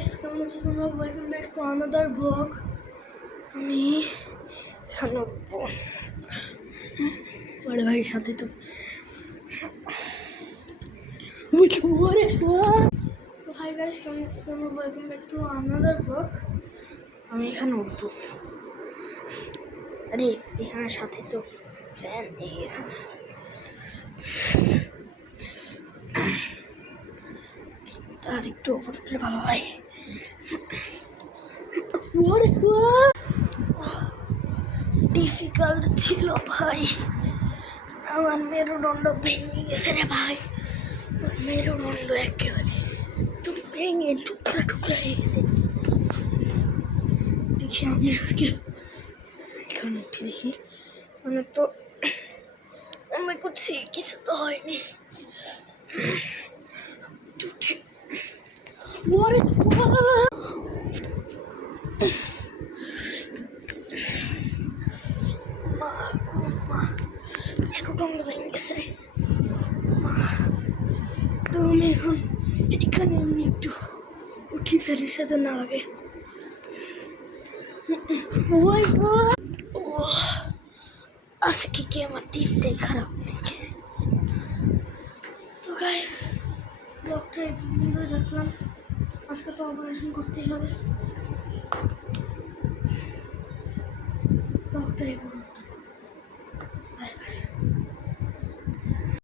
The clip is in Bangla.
গাইস, কেমন আছো তোমরা? Welcome back to another blog. আমি এখানে বড় ভাইয়ের সাথে তো হাই গাইস, কেমন আছো তোমরা? Welcome back to another blog. আমি এখানে উঠবো। আরে এখানে সাথে তো ফ্যান নেই এখানে। আর একটু উপরে উঠলে ভালো হয়। ডিফিকাল্ট ছিল ভাই, আমার মেরুদণ্ড ভেঙে গেছে রে ভাই। মেরুদণ্ড একেবারে তো ভেঙে টুকরা টুকরা হয়ে গেছে। দেখি আমি আজকে এখানে উঠি, দেখি মানে তো আমি করছি, কিছু তো হয়নি। মেরুদণ্ড ভেঙে গেছে রে। তো আমি এখন এখানে আমি একটু উঠি, ফেরির সাথে না লাগে। আজকে কি আমার দিনটাই খারাপ নাকি? তো গাইস, ব্লগটা এই পর্যন্তই রাখলাম। আজকে তো অপারেশন করতেই হবে। ব্লগটা এই পর্যন্ত।